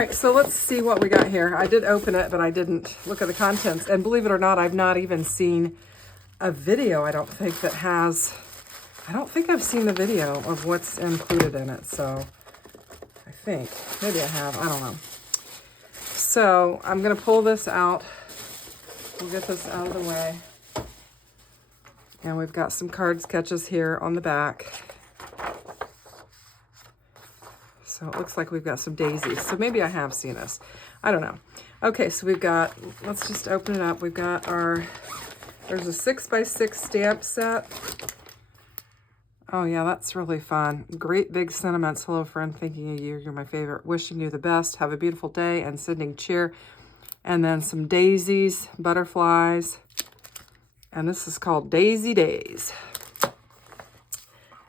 right, so let's see what we got here. I did open it, but I didn't look at the contents. And believe it or not, I've not even seen a video, I don't think, that has... I don't think I've seen the video of what's included in it, so I think. Maybe I have. I don't know. So I'm going to pull this out. We'll get this out of the way. And we've got some card sketches here on the back. So it looks like we've got some daisies. So maybe I have seen this. I don't know. Okay, so we've got, let's just open it up. We've got our, there's a 6x6 stamp set. Oh yeah, that's really fun. Great big sentiments. Hello friend, thinking of you. You're my favorite. Wishing you the best. Have a beautiful day and sending cheer. And then some daisies, butterflies. And this is called Daisy Days.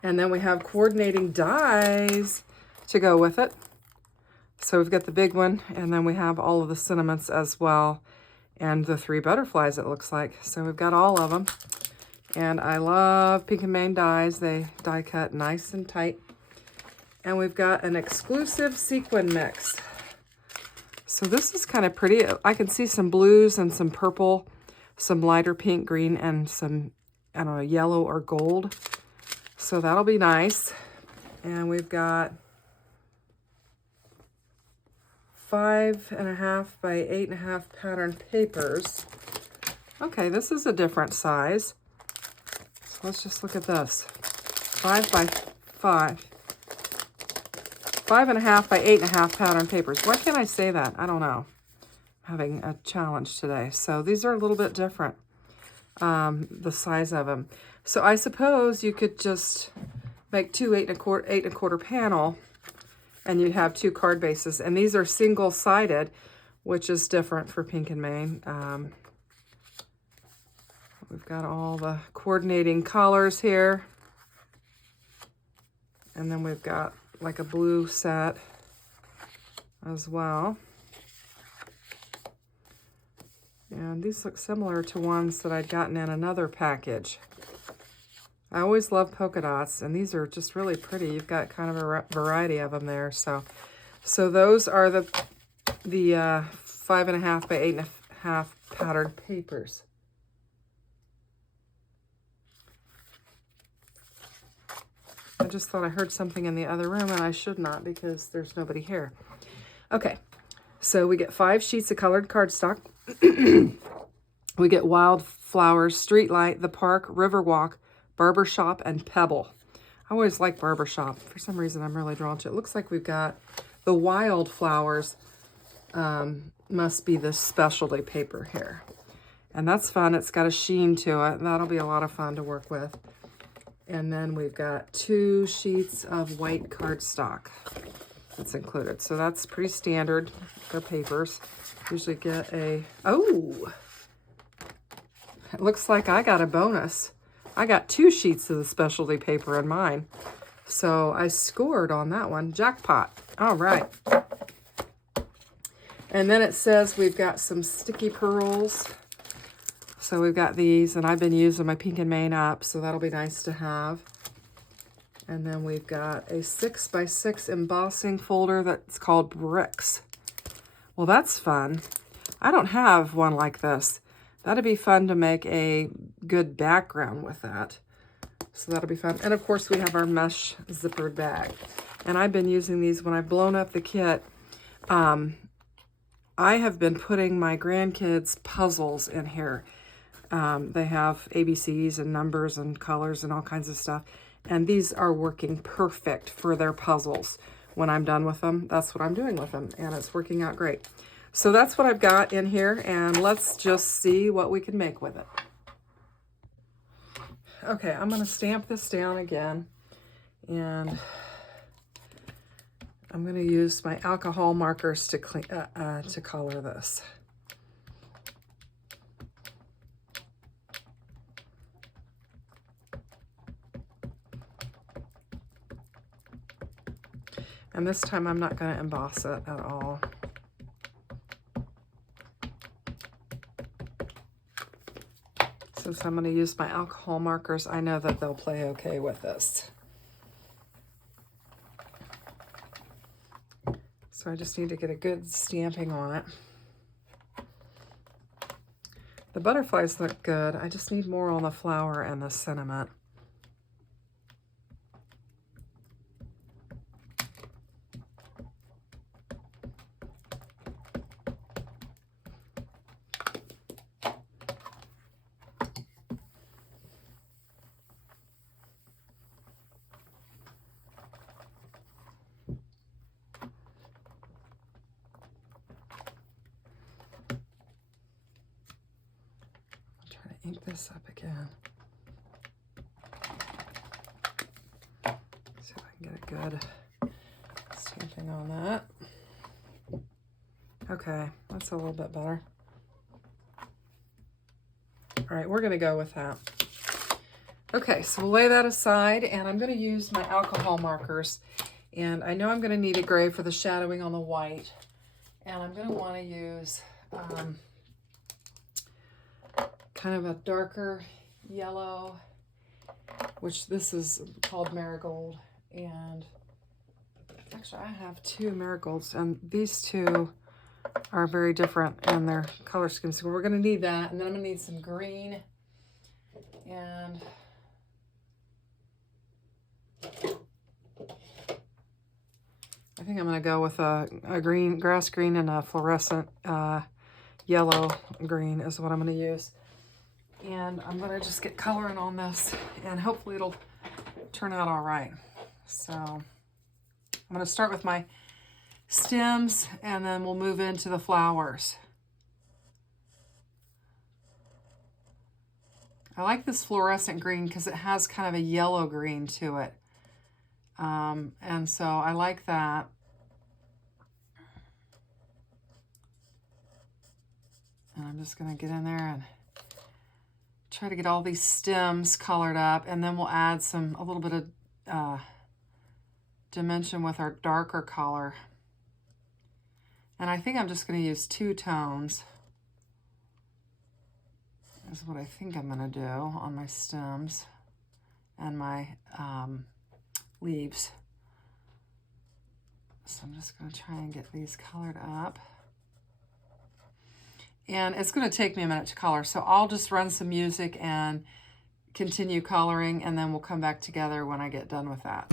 And then we have coordinating dies to go with it. So we've got the big one, and then we have all of the sentiments as well, and the 3 butterflies, it looks like. So we've got all of them. And I love Pink and Main dies. They die cut nice and tight. And we've got an exclusive sequin mix. So this is kind of pretty. I can see some blues and some purple, some lighter pink, green, and some, I don't know, yellow or gold. So that'll be nice. And we've got 5.5 by 8.5 pattern papers. Okay, this is a different size. So let's just look at this. 5 by 5. 5.5 by 8.5 pattern papers. Why can't I say that? I don't know. I'm having a challenge today. So these are a little bit different, the size of them. So I suppose you could just make 2 8.25 panel, and you'd have 2 card bases. And these are single-sided, which is different for Pink and Main. We've got all the coordinating colors here. And then we've got like a blue set as well. And these look similar to ones that I'd gotten in another package. I always love polka dots, and these are just really pretty. You've got kind of a variety of them there. So those are the 5.5 by 8.5 pattern papers. I just thought I heard something in the other room, and I should not because there's nobody here. Okay, so we get 5 sheets of colored cardstock. We get Wildflowers, Streetlight, The Park, Riverwalk, Barbershop, and Pebble. I always like Barbershop. For some reason, I'm really drawn to it. It looks like we've got the Wildflowers, must be the specialty paper here. And that's fun. It's got a sheen to it. That'll be a lot of fun to work with. And then we've got 2 sheets of white cardstock that's included. So that's pretty standard. They're papers. Usually get a, oh, it looks like I got a bonus. I got 2 sheets of the specialty paper in mine. So I scored on that one. Jackpot. All right. And then it says we've got some sticky pearls. So we've got these, and I've been using my Pink and Main up, so that'll be nice to have. And then we've got a 6x6 embossing folder that's called Bricks. Well, that's fun. I don't have one like this. That'd be fun to make a good background with that. So that'll be fun. And of course we have our mesh zippered bag. And I've been using these when I've blown up the kit. I have been putting my grandkids' puzzles in here. They have ABCs and numbers and colors and all kinds of stuff. And these are working perfect for their puzzles. When I'm done with them, that's what I'm doing with them. And it's working out great. So that's what I've got in here. And let's just see what we can make with it. Okay, I'm going to stamp this down again. And I'm going to use my alcohol markers to color this. And this time I'm not going to emboss it at all. Since I'm going to use my alcohol markers, I know that they'll play okay with this. So I just need to get a good stamping on it. The butterflies look good. I just need more on the flower and the sentiment. Ink this up again. See if I can get a good stamping on that. Okay, that's a little bit better. All right, we're gonna go with that. Okay, so we'll lay that aside, and I'm gonna use my alcohol markers. And I know I'm gonna need a gray for the shadowing on the white. And I'm gonna wanna use kind of a darker yellow, which this is called marigold. And actually I have two marigolds, and these two are very different in their color scheme. So we're gonna need that, and then I'm gonna need some green. And I think I'm gonna go with a green, grass green, and a fluorescent yellow green is what I'm gonna use. And I'm gonna just get coloring on this, and hopefully it'll turn out all right. So I'm gonna start with my stems, and then we'll move into the flowers. I like this fluorescent green because it has kind of a yellow green to it. And so I like that. And I'm just gonna get in there and try to get all these stems colored up, and then we'll add a little bit of dimension with our darker color. And I think I'm just gonna use 2 tones. Is what I think I'm gonna do on my stems and my leaves. So I'm just gonna try and get these colored up. And it's gonna take me a minute to color, so I'll just run some music and continue coloring, and then we'll come back together when I get done with that.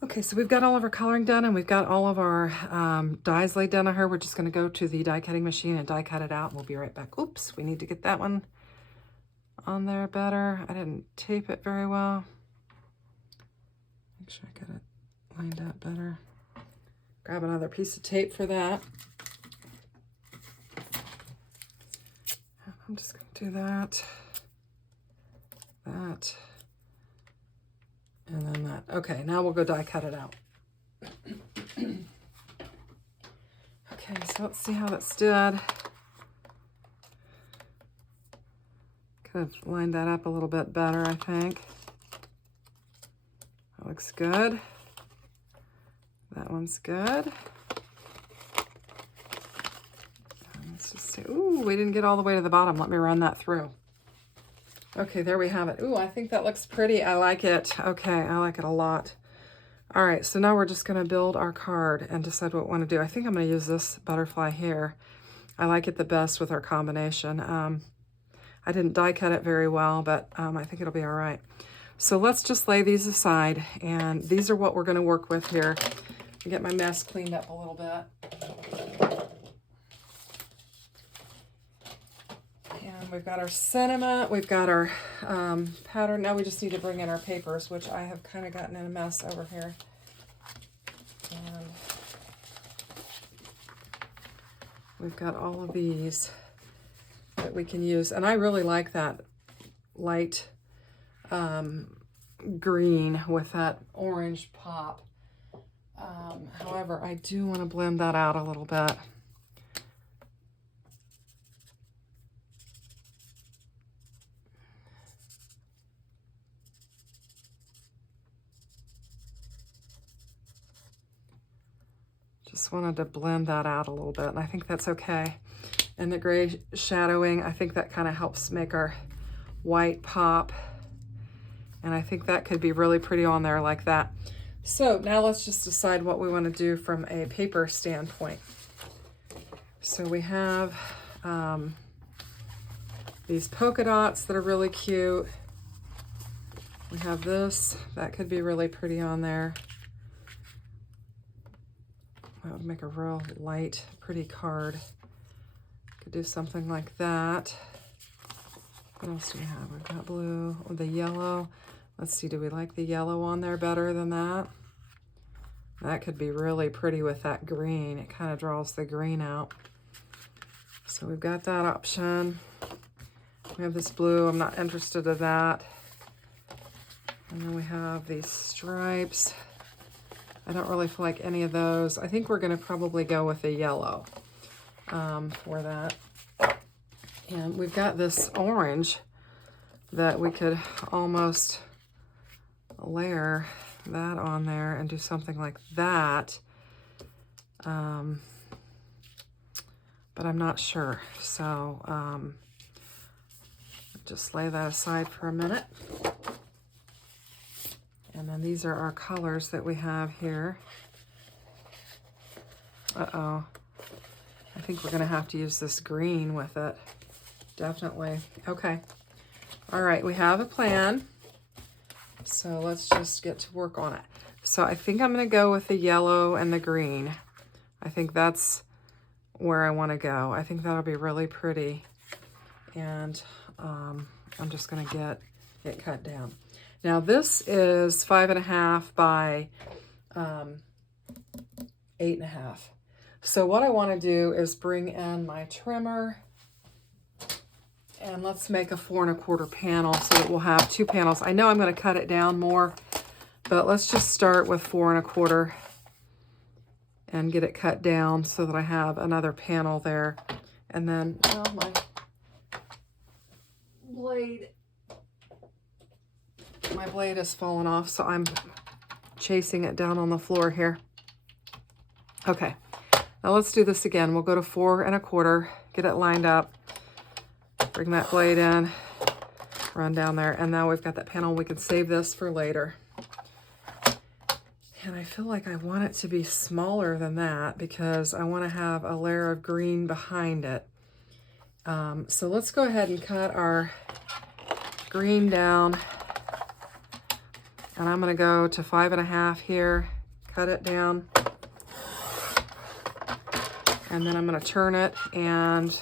Okay, so we've got all of our coloring done, and we've got all of our dies laid down on her. We're just going to go to the die cutting machine and die cut it out. We'll be right back. Oops, we need to get that one on there better. I didn't tape it very well. Make sure I got it lined up better. Grab another piece of tape for that. I'm just going to do that, that, and then that. Okay, now we'll go die cut it out. Okay, so let's see how that stood. Could have lined that up a little bit better, I think. That looks good. That one's good. Let's just see. Ooh, we didn't get all the way to the bottom. Let me run that through. Okay, there we have it. Ooh, I think that looks pretty. I like it. Okay, I like it a lot. All right, so now we're just going to build our card and decide what we want to do. I think I'm going to use this butterfly here. I like it the best with our combination. I didn't die cut it very well, but I think it'll be all right. So let's just lay these aside, and these are what we're going to work with here. I'll get my mess cleaned up a little bit. And we've got our sentiment, we've got our pattern. Now we just need to bring in our papers, which I have kind of gotten in a mess over here. And we've got all of these that we can use. And I really like that light green with that orange pop. However, I do want to blend that out a little bit. Just wanted to blend that out a little bit, and I think that's okay. And the gray shadowing, I think that kind of helps make our white pop. And I think that could be really pretty on there like that. So now let's just decide what we want to do from a paper standpoint. So we have these polka dots that are really cute. We have this, that could be really pretty on there. That would make a real light, pretty card. Could do something like that. What else do we have? We've got blue, the yellow. Let's see, do we like the yellow on there better than that? That could be really pretty with that green. It kind of draws the green out. So we've got that option. We have this blue, I'm not interested in that. And then we have these stripes. I don't really feel like any of those. I think we're gonna probably go with the yellow for that. And we've got this orange that we could almost layer that on there and do something like that. But I'm not sure. So just lay that aside for a minute. And then these are our colors that we have here. Uh-oh. I think we're gonna have to use this green with it. Definitely. Okay. All right, we have a plan. So let's just get to work on it. So I think I'm gonna go with the yellow and the green. I think that's where I wanna go. I think that'll be really pretty. And I'm just gonna get it cut down. Now this is 5.5 by 8.5. So what I want to do is bring in my trimmer, and let's make a 4 1/4 panel so that we'll have 2 panels. I know I'm going to cut it down more, but let's just start with 4 1/4 and get it cut down so that I have another panel there. And then, well, my blade has fallen off, so I'm chasing it down on the floor here. Okay, now let's do this again. We'll go to 4 1/4, get it lined up, bring that blade in, run down there, and now we've got that panel. We can save this for later. And I feel like I want it to be smaller than that because I want to have a layer of green behind it. So let's go ahead and cut our green down. And I'm going to go to 5.5 here, cut it down. And then I'm going to turn it and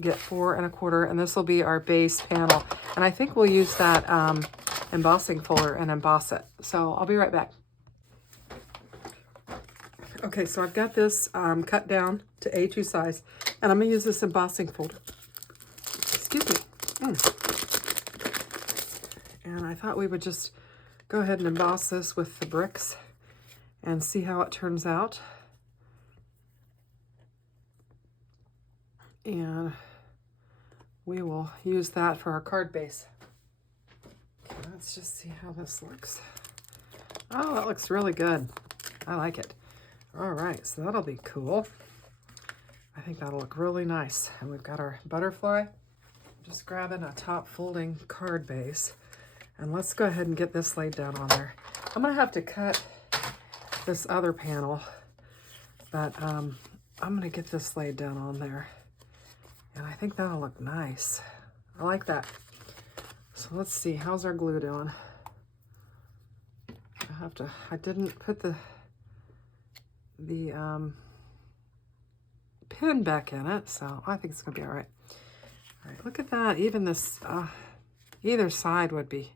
get 4 1/4, and this will be our base panel. And I think we'll use that embossing folder and emboss it. So I'll be right back. Okay, so I've got this cut down to A2 size, and I'm going to use this embossing folder. Excuse me. And I thought we would just go ahead and emboss this with the bricks and see how it turns out. And we will use that for our card base. Okay, let's just see how this looks. Oh, that looks really good. I like it. All right, so that'll be cool. I think that'll look really nice. And we've got our butterfly. Just grabbing a top folding card base. And let's go ahead and get this laid down on there. I'm gonna have to cut this other panel, but I'm gonna get this laid down on there. And I think that'll look nice. I like that. So let's see, how's our glue doing? I didn't put the pin back in it, so I think it's gonna be all right. All right, look at that. Even this, either side would be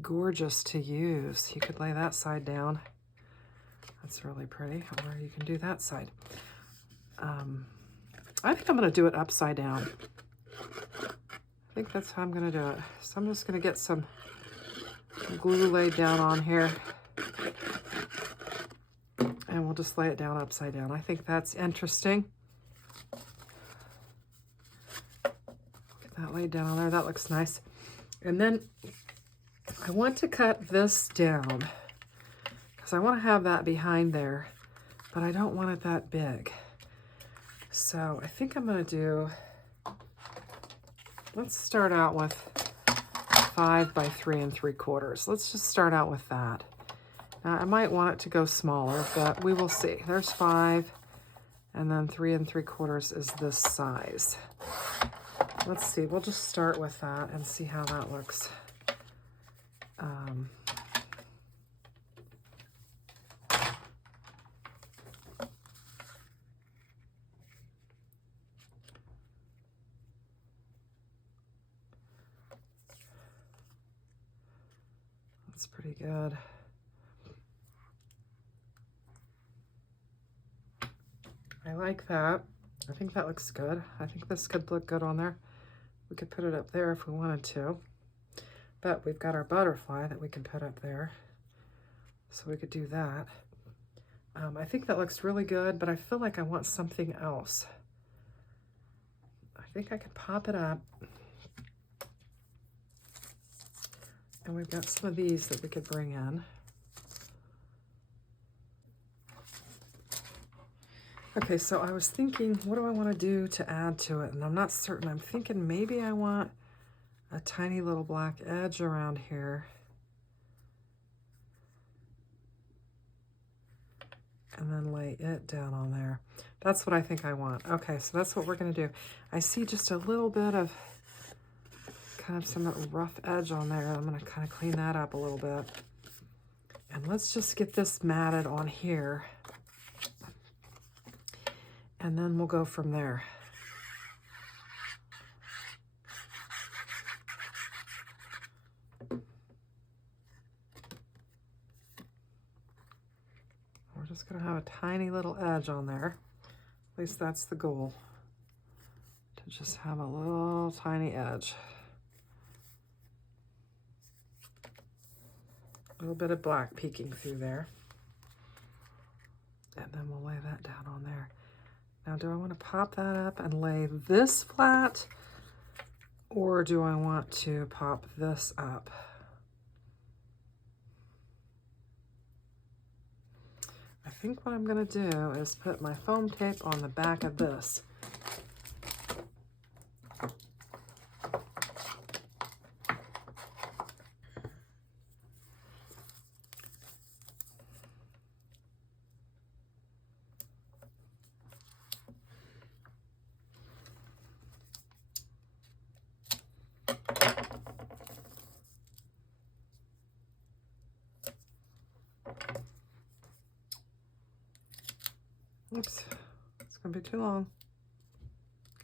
gorgeous to use. You could lay that side down. That's really pretty, or you can do that side. I think I'm gonna do it upside down. I think that's how I'm gonna do it. So I'm just gonna get some glue laid down on here. And we'll just lay it down upside down. I think that's interesting. Get that laid down on there. That looks nice. And then I want to cut this down because I want to have that behind there, but I don't want it that big. So I think I'm going to do, let's start out with 5 by 3 3/4. Let's just start out with that. Now, I might want it to go smaller, but we will see. There's 5, and then 3 3/4 is this size. Let's see. We'll just start with that and see how that looks. That's pretty good. I like that. I think that looks good. I think this could look good on there. We could put it up there if we wanted to. But we've got our butterfly that we can put up there. So we could do that. I think that looks really good, but I feel like I want something else. I think I could pop it up. And we've got some of these that we could bring in. Okay, so I was thinking, what do I want to do to add to it? And I'm not certain. I'm thinking maybe I want a tiny little black edge around here. And then lay it down on there. That's what I think I want. Okay, so that's what we're going to do. I see just a little bit of kind of some rough edge on there. I'm going to kind of clean that up a little bit. And let's just get this matted on here. And then we'll go from there. We're just going to have a tiny little edge on there. At least that's the goal. To just have a little tiny edge. A little bit of black peeking through there. And then we'll lay that down on there. Now, do I want to pop that up and lay this flat, or do I want to pop this up? I think what I'm going to do is put my foam tape on the back of this. Oops, it's going to be too long.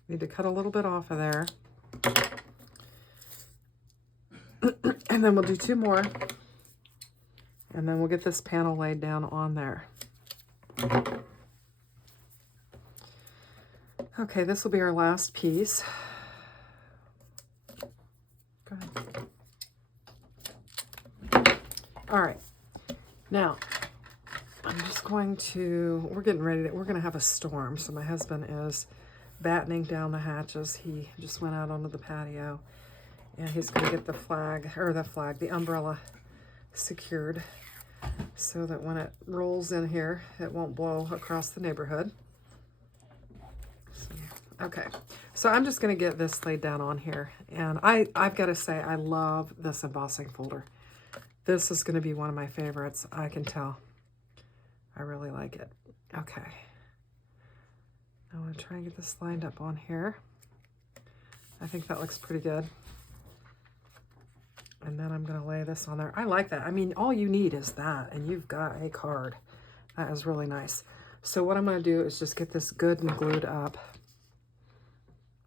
Need to cut a little bit off of there. And then we'll do 2 more. And then we'll get this panel laid down on there. Okay, this will be our last piece. Go ahead. All right. Now, I'm just going to, we're going to have a storm. So my husband is battening down the hatches. He just went out onto the patio and he's going to get the umbrella secured so that when it rolls in here, it won't blow across the neighborhood. Okay, so I'm just going to get this laid down on here. And I've got to say, I love this embossing folder. This is going to be one of my favorites. I can tell. I really like it. Okay. I want to try and get this lined up on here. I think that looks pretty good. And then I'm going to lay this on there. I like that. I mean, all you need is that, and you've got a card. That is really nice. So what I'm going to do is just get this good and glued up.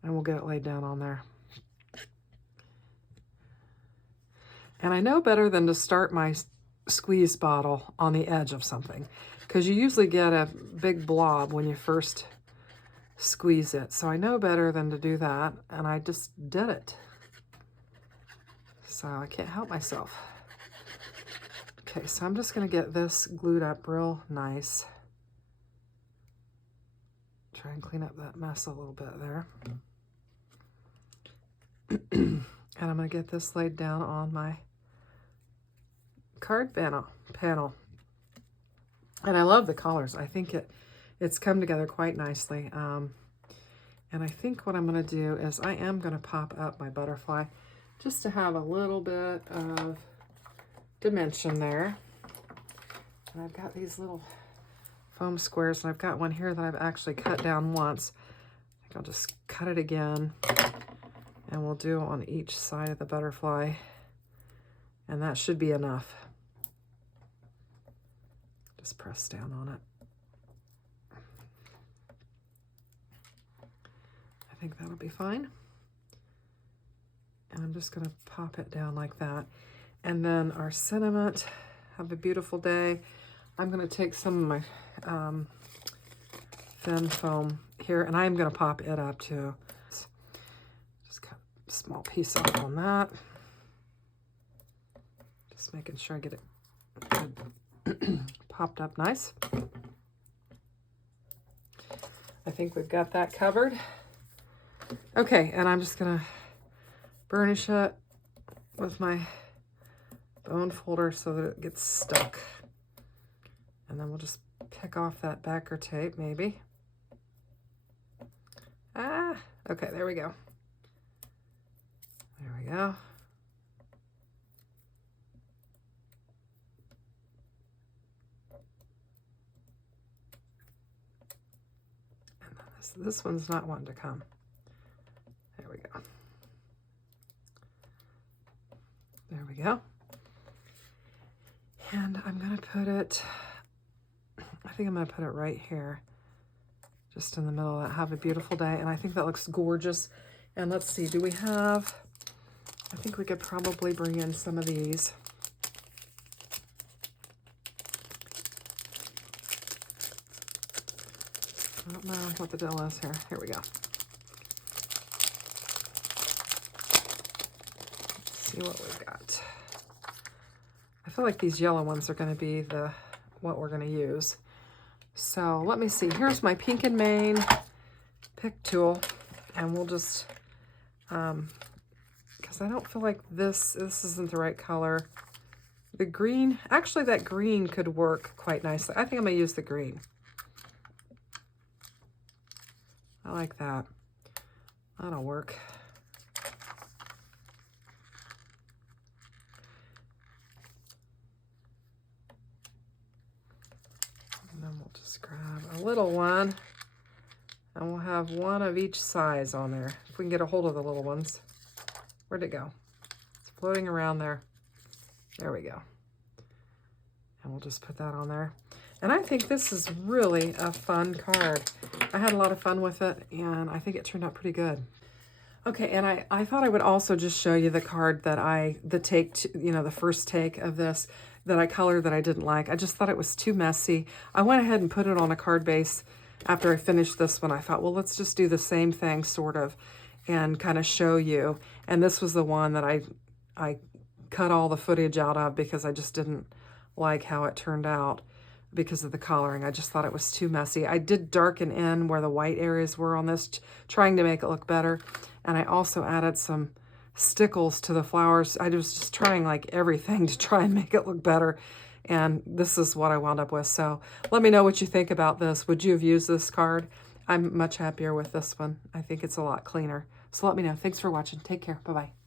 And we'll get it laid down on there. And I know better than to start my squeeze bottle on the edge of something, because you usually get a big blob when you first squeeze it. So I know better than to do that, and I just did it. So I can't help myself. Okay, so I'm just going to get this glued up real nice. Try and clean up that mess a little bit there. And I'm going to get this laid down on my card panel. And I love the colors. I think it's come together quite nicely. And I think what I'm going to do is I am going to pop up my butterfly just to have a little bit of dimension there. And I've got these little foam squares, and I've got one here that I've actually cut down once. I think I'll just cut it again, and we'll do on each side of the butterfly, and that should be enough. Just press down on it. I think that'll be fine. And I'm just going to pop it down like that. And then our sentiment, have a beautiful day. I'm going to take some of my thin foam here, and I'm going to pop it up too. Just cut a small piece off on that. Just making sure I get it good popped up nice. I think we've got that covered. Okay, and I'm just going to burnish it with my bone folder so that it gets stuck. And then we'll just pick off that backer tape, maybe. Okay, there we go. There we go. And then this one's not wanting to come. There we go. There we go. And I'm going to put it, I think I'm going to put it right here, just in the middle of that. Have a beautiful day. And I think that looks gorgeous. And let's see, do we have, I think we could probably bring in some of these. I don't know what the deal is here. Here we go. Let's see what we've got. I feel like these yellow ones are going to be what we're going to use. So let me see. Here's my Pink and Main pick tool, and we'll just, because I don't feel like this isn't the right color. The green, actually that green could work quite nicely. I think I'm going to use the green. I like that. That'll work. And then we'll just grab a little one, and we'll have one of each size on there. If we can get a hold of the little ones. Where'd it go? It's floating around there. There we go. And we'll just put that on there. And I think this is really a fun card. I had a lot of fun with it, and I think it turned out pretty good. Okay, and I thought I would also just show you the card that the first take of this that I colored that I didn't like. I just thought it was too messy. I went ahead and put it on a card base after I finished this one. I thought, well, let's just do the same thing sort of and kind of show you. And this was the one that I cut all the footage out of because I just didn't like how it turned out because of the coloring. I just thought it was too messy. I did darken in where the white areas were on this, trying to make it look better. And I also added some stickles to the flowers. I was just trying like everything to try and make it look better. And this is what I wound up with. So let me know what you think about this. Would you have used this card? I'm much happier with this one. I think it's a lot cleaner. So let me know. Thanks for watching. Take care. Bye-bye.